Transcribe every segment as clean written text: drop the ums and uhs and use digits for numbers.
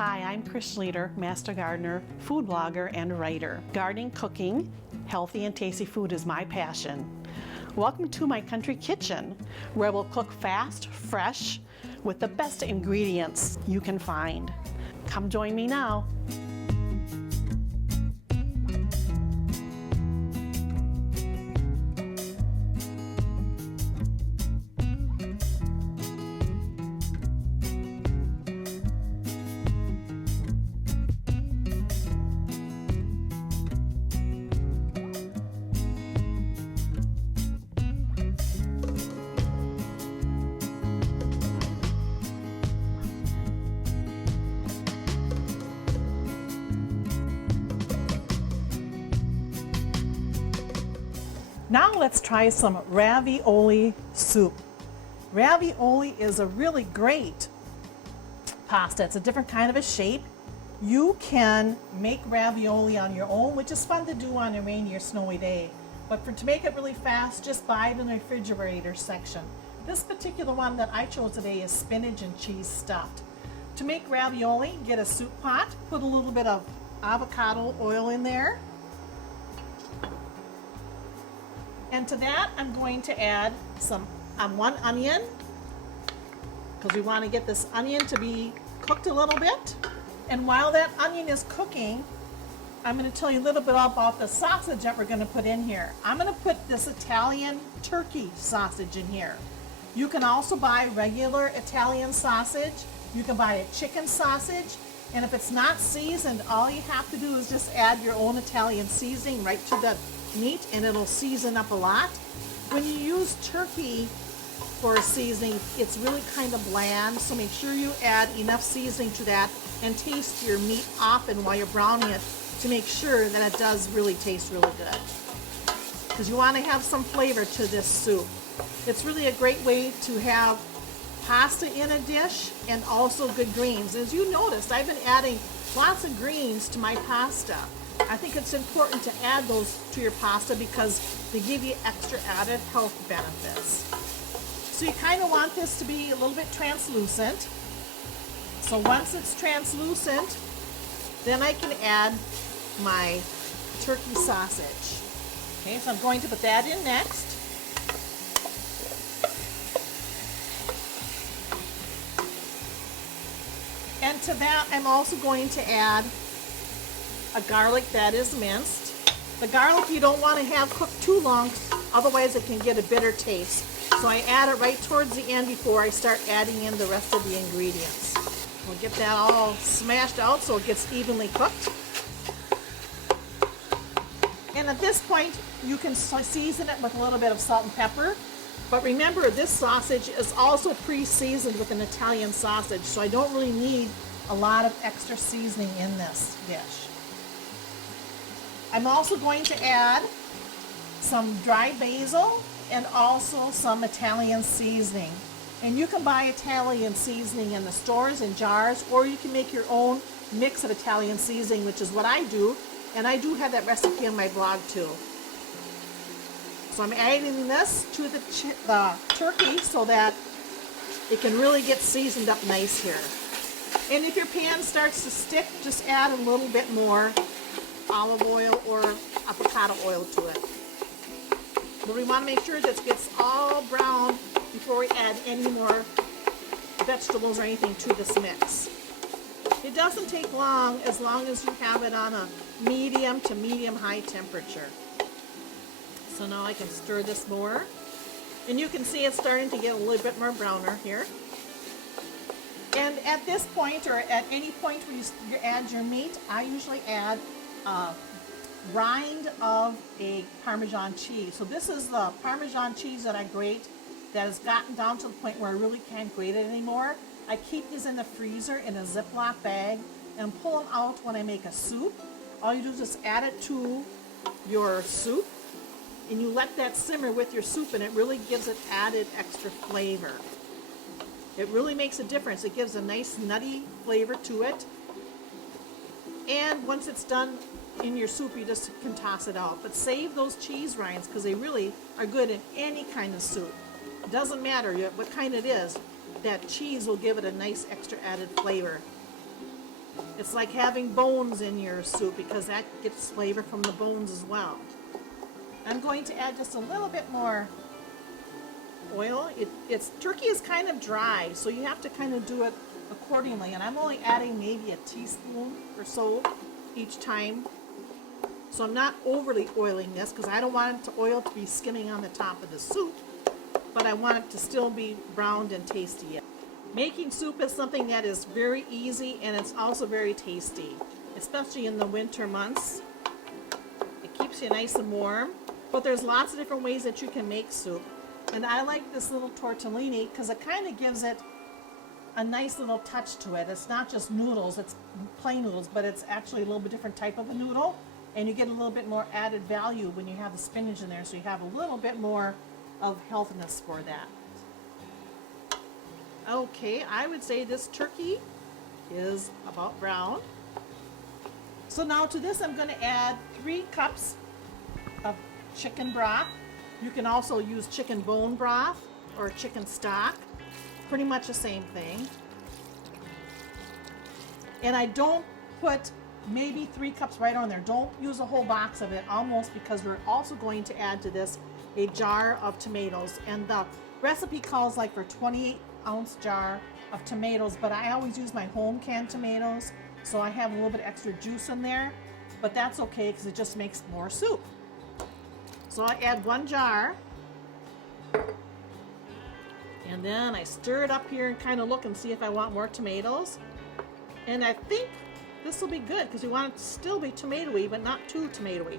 Hi, I'm Chris Schleter, Master Gardener, food blogger, and writer. Gardening, cooking, healthy and tasty food is my passion. Welcome to my country kitchen, where we'll cook fast, fresh, with the best ingredients you can find. Come join me now. Now let's try some ravioli soup. Ravioli is a really great pasta. It's a different kind of a shape. You can make ravioli on your own, which is fun to do on a rainy or snowy day. But to make it really fast, just buy it in the refrigerator section. This particular one that I chose today is spinach and cheese stuffed. To make ravioli, get a soup pot, put a little bit of avocado oil in there. And to that, I'm going to add some one onion, because we want to get this onion to be cooked a little bit. And while that onion is cooking, I'm going to tell you a little bit about the sausage that we're going to put in here. I'm going to put this Italian turkey sausage in here. You can also buy regular Italian sausage. You can buy a chicken sausage. And if it's not seasoned, all you have to do is just add your own Italian seasoning right to the meat, and it'll season up a lot. When you use turkey for seasoning, it's really kind of bland, so make sure you add enough seasoning to that and taste your meat often while you're browning it to make sure that it does really taste really good, because you want to have some flavor to this soup. It's really a great way to have pasta in a dish and also good greens. As you noticed, I've been adding lots of greens to my pasta. I think it's important to add those to your pasta because they give you extra added health benefits. So you kind of want this to be a little bit translucent. So once it's translucent, then I can add my turkey sausage. Okay, so I'm going to put that in next. And to that, I'm also going to add a garlic that is minced. The garlic you don't want to have cooked too long, otherwise it can get a bitter taste. So I add it right towards the end before I start adding in the rest of the ingredients. We'll get that all smashed out so it gets evenly cooked. And at this point, you can season it with a little bit of salt and pepper. But remember, this sausage is also pre-seasoned with an Italian sausage, so I don't really need a lot of extra seasoning in this dish. I'm also going to add some dry basil and also some Italian seasoning. And you can buy Italian seasoning in the stores in jars, or you can make your own mix of Italian seasoning, which is what I do. And I do have that recipe on my blog too. So I'm adding this to the turkey so that it can really get seasoned up nice here. And if your pan starts to stick, just add a little bit more olive oil or avocado oil to it. But we want to make sure this gets all brown before we add any more vegetables or anything to this mix. It doesn't take long as you have it on a medium to medium-high temperature. So now I can stir this more. And you can see it's starting to get a little bit more browner here. And at this point, or at any point where you add your meat, I usually add a rind of a Parmesan cheese. So this is the Parmesan cheese that I grate that has gotten down to the point where I really can't grate it anymore. I keep these in the freezer in a Ziploc bag and pull them out when I make a soup. All you do is just add it to your soup and you let that simmer with your soup, and it really gives it added extra flavor. It really makes a difference. It gives a nice nutty flavor to it. And once it's done in your soup, you just can toss it out. But save those cheese rinds because they really are good in any kind of soup. It doesn't matter what kind it is, that cheese will give it a nice extra added flavor. It's like having bones in your soup because that gets flavor from the bones as well. I'm going to add just a little bit more oil. Turkey is kind of dry, so you have to kind of do it accordingly. And I'm only adding maybe a teaspoon or so each time. So I'm not overly oiling this because I don't want the oil to be skimming on the top of the soup, but I want it to still be browned and tasty. Making soup is something that is very easy and it's also very tasty, especially in the winter months. It keeps you nice and warm, but there's lots of different ways that you can make soup. And I like this little tortellini because it kind of gives it a nice little touch to it. It's not just noodles, it's plain noodles, but it's actually a little bit different type of a noodle. And you get a little bit more added value when you have the spinach in there, so you have a little bit more of healthiness for that. Okay, I would say this turkey is about brown. So now to this I'm going to add 3 cups of chicken broth. You can also use chicken bone broth or chicken stock. Pretty much the same thing. And I don't put maybe 3 cups right on there. Don't use a whole box of it almost, because we're also going to add to this a jar of tomatoes. And the recipe calls like for 28-ounce jar of tomatoes, but I always use my home canned tomatoes, so I have a little bit extra juice in there, but that's okay because it just makes more soup. So I add 1 jar, and then I stir it up here and kind of look and see if I want more tomatoes. And I think this will be good because we want it to still be tomatoey, but not too tomatoey.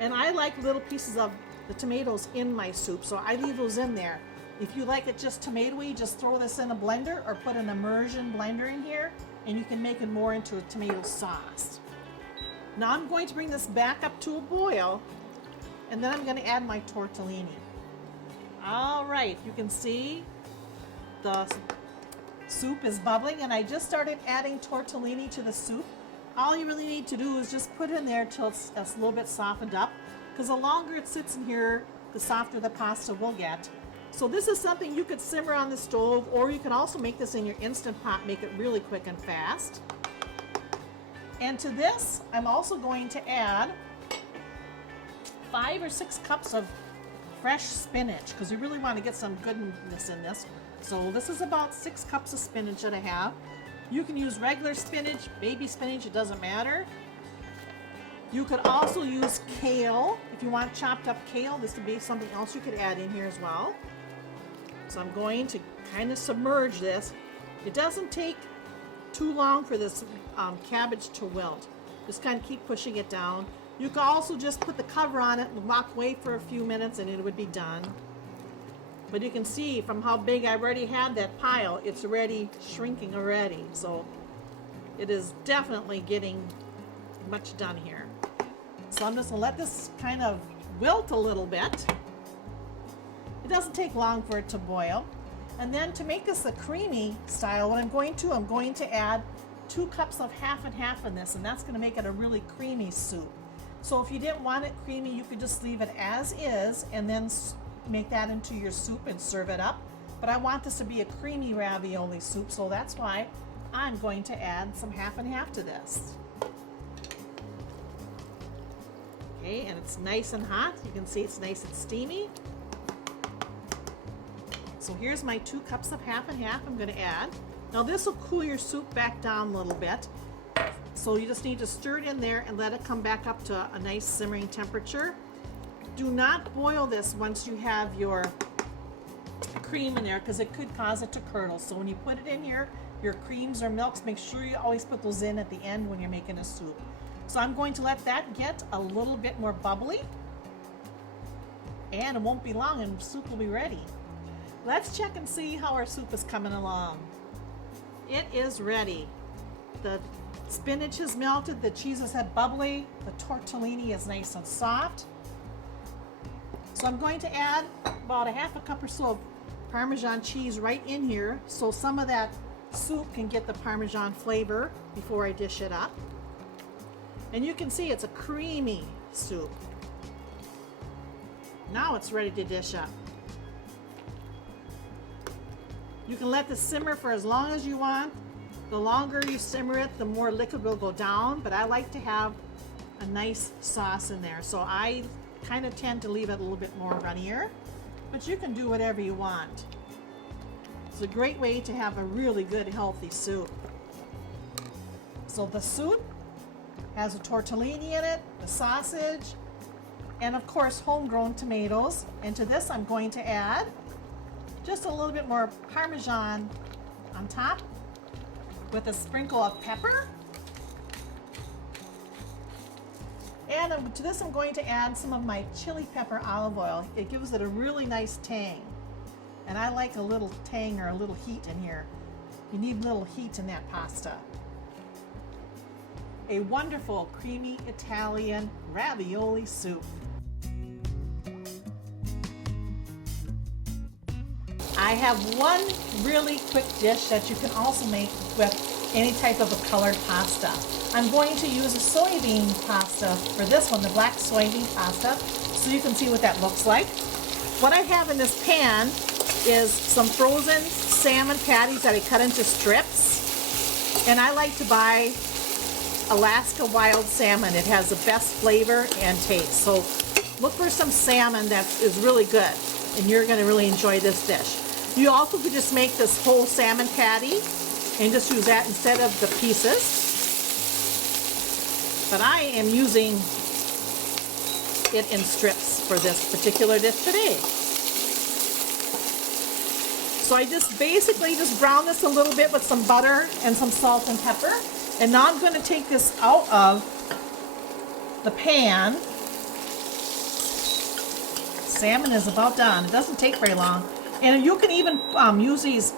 And I like little pieces of the tomatoes in my soup, so I leave those in there. If you like it just tomatoey, just throw this in a blender or put an immersion blender in here, and you can make it more into a tomato sauce. Now I'm going to bring this back up to a boil, and then I'm going to add my tortellini. All right, you can see the soup is bubbling, and I just started adding tortellini to the soup. All you really need to do is just put it in there till it's a little bit softened up, because the longer it sits in here, the softer the pasta will get. So this is something you could simmer on the stove, or you can also make this in your Instant Pot, make it really quick and fast. And to this, I'm also going to add 5 or 6 cups of fresh spinach, because we really want to get some goodness in this. So this is about 6 cups of spinach that I have. You can use regular spinach, baby spinach, it doesn't matter. You could also use kale. If you want chopped up kale, this would be something else you could add in here as well. So I'm going to kind of submerge this. It doesn't take too long for this cabbage to wilt. Just kind of keep pushing it down. You can also just put the cover on it and walk away for a few minutes and it would be done. But you can see from how big I've already had that pile, it's already shrinking already. So it is definitely getting much done here. So I'm just going to let this kind of wilt a little bit. It doesn't take long for it to boil. And then to make this a creamy style, what I'm going to add 2 cups of half and half in this, and that's going to make it a really creamy soup. So if you didn't want it creamy, you could just leave it as is and then make that into your soup and serve it up. But I want this to be a creamy ravioli soup, so that's why I'm going to add some half and half to this. Okay, and it's nice and hot. You can see it's nice and steamy. So here's my 2 cups of half and half I'm going to add. Now this will cool your soup back down a little bit. So you just need to stir it in there and let it come back up to a nice simmering temperature. Do not boil this once you have your cream in there, because it could cause it to curdle. So when you put it in here, your creams or milks, make sure you always put those in at the end when you're making a soup. So I'm going to let that get a little bit more bubbly, and it won't be long and soup will be ready. Let's check and see how our soup is coming along. It is ready. The spinach is melted, the cheese is had bubbly, the tortellini is nice and soft. So I'm going to add about a half a cup or so of Parmesan cheese right in here, so some of that soup can get the Parmesan flavor before I dish it up. And you can see it's a creamy soup. Now it's ready to dish up. You can let this simmer for as long as you want. The longer you simmer it, the more liquid will go down, but I like to have a nice sauce in there. So I kind of tend to leave it a little bit more runnier, but you can do whatever you want. It's a great way to have a really good healthy soup. So the soup has a tortellini in it, the sausage, and of course homegrown tomatoes. And to this I'm going to add just a little bit more Parmesan on top with a sprinkle of pepper. And to this I'm going to add some of my chili pepper olive oil. It gives it a really nice tang. And I like a little tang or a little heat in here. You need a little heat in that pasta. A wonderful creamy Italian ravioli soup. I have one really quick dish that you can also make with any type of a colored pasta. I'm going to use a soybean pasta for this one, the black soybean pasta, so you can see what that looks like. What I have in this pan is some frozen salmon patties that I cut into strips. And I like to buy Alaska wild salmon. It has the best flavor and taste. So look for some salmon that is really good, and you're going to really enjoy this dish. You also could just make this whole salmon patty and just use that instead of the pieces. But I am using it in strips for this particular dish today. So I just basically just brown this a little bit with some butter and some salt and pepper. And now I'm going to take this out of the pan. Salmon is about done. It doesn't take very long. And you can even use these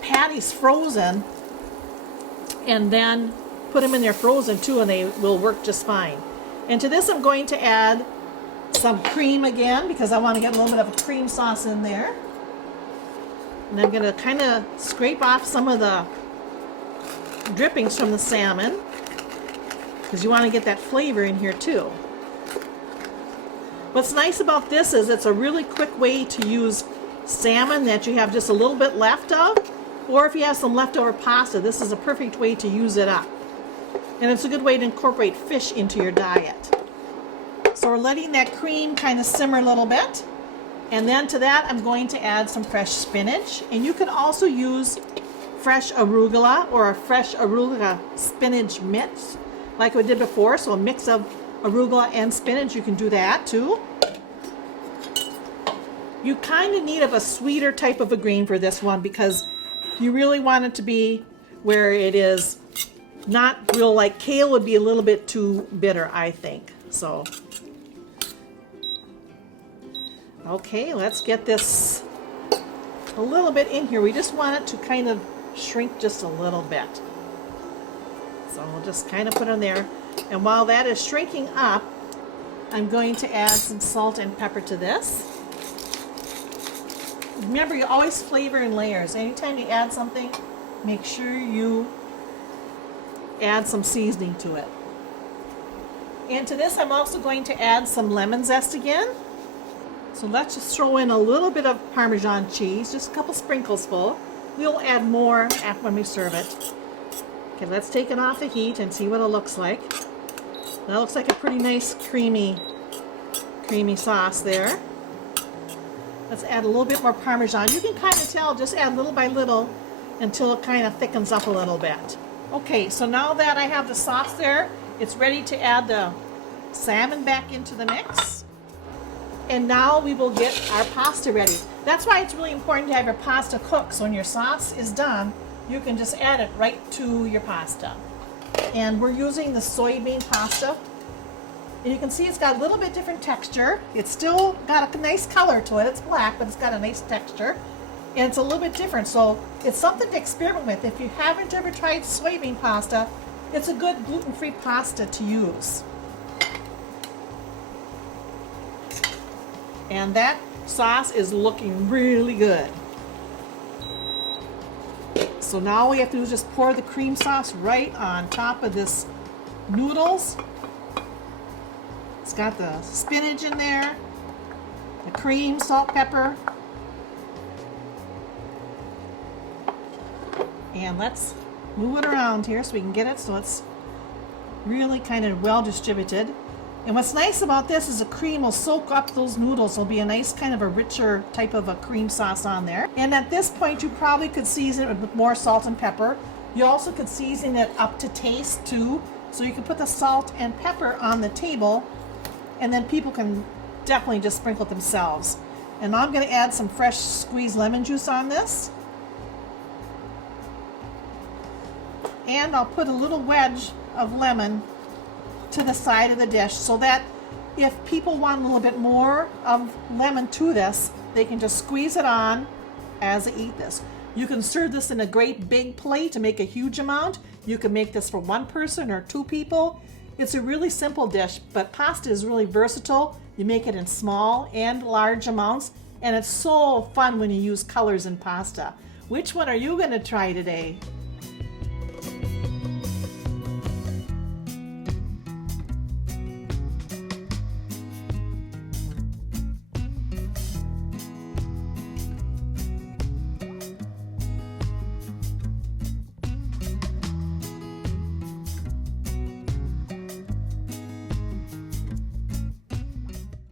patties frozen and then put them in there frozen too, and they will work just fine. And to this I'm going to add some cream again because I want to get a little bit of a cream sauce in there. And I'm going to kind of scrape off some of the drippings from the salmon because you want to get that flavor in here too. What's nice about this is it's a really quick way to use salmon that you have just a little bit left of, or if you have some leftover pasta, this is a perfect way to use it up. And it's a good way to incorporate fish into your diet. So we're letting that cream kind of simmer a little bit. And then to that I'm going to add some fresh spinach. And you can also use fresh arugula or a fresh arugula spinach mix like we did before. So a mix of arugula and spinach, you can do that too. You kind of need a sweeter type of a green for this one because you really want it to be where it is not real, like kale would be a little bit too bitter, I think. So, okay, let's get this a little bit in here. We just want it to kind of shrink just a little bit. So we'll just kind of put it there. And while that is shrinking up, I'm going to add some salt and pepper to this. Remember, you always flavor in layers. Anytime you add something, make sure you add some seasoning to it. And to this, I'm also going to add some lemon zest again. So let's just throw in a little bit of Parmesan cheese, just a couple sprinkles full. We'll add more after when we serve it. Okay, let's take it off the heat and see what it looks like. That looks like a pretty nice creamy sauce there. Let's add a little bit more Parmesan. You can kind of tell, just add little by little until it kind of thickens up a little bit. Okay, so now that I have the sauce there, it's ready to add the salmon back into the mix. And now we will get our pasta ready. That's why it's really important to have your pasta cooked. So when your sauce is done, you can just add it right to your pasta. And we're using the soybean pasta. And you can see it's got a little bit different texture. It's still got a nice color to it. It's black, but it's got a nice texture. And it's a little bit different. So it's something to experiment with. If you haven't ever tried soybean pasta, it's a good gluten-free pasta to use. And that sauce is looking really good. So now all we have to do is just pour the cream sauce right on top of this noodles. It's got the spinach in there, the cream, salt, pepper. And let's move it around here so we can get it so it's really kind of well distributed. And what's nice about this is the cream will soak up those noodles. There'll be a nice kind of a richer type of a cream sauce on there. And at this point, you probably could season it with more salt and pepper. You also could season it up to taste too. So you can put the salt and pepper on the table, and then people can definitely just sprinkle it themselves. And I'm going to add some fresh squeezed lemon juice on this. And I'll put a little wedge of lemon to the side of the dish so that if people want a little bit more of lemon to this, they can just squeeze it on as they eat this. You can serve this in a great big plate to make a huge amount. You can make this for one person or two people. It's a really simple dish, but pasta is really versatile. You make it in small and large amounts, and it's so fun when you use colors in pasta. Which one are you going to try today?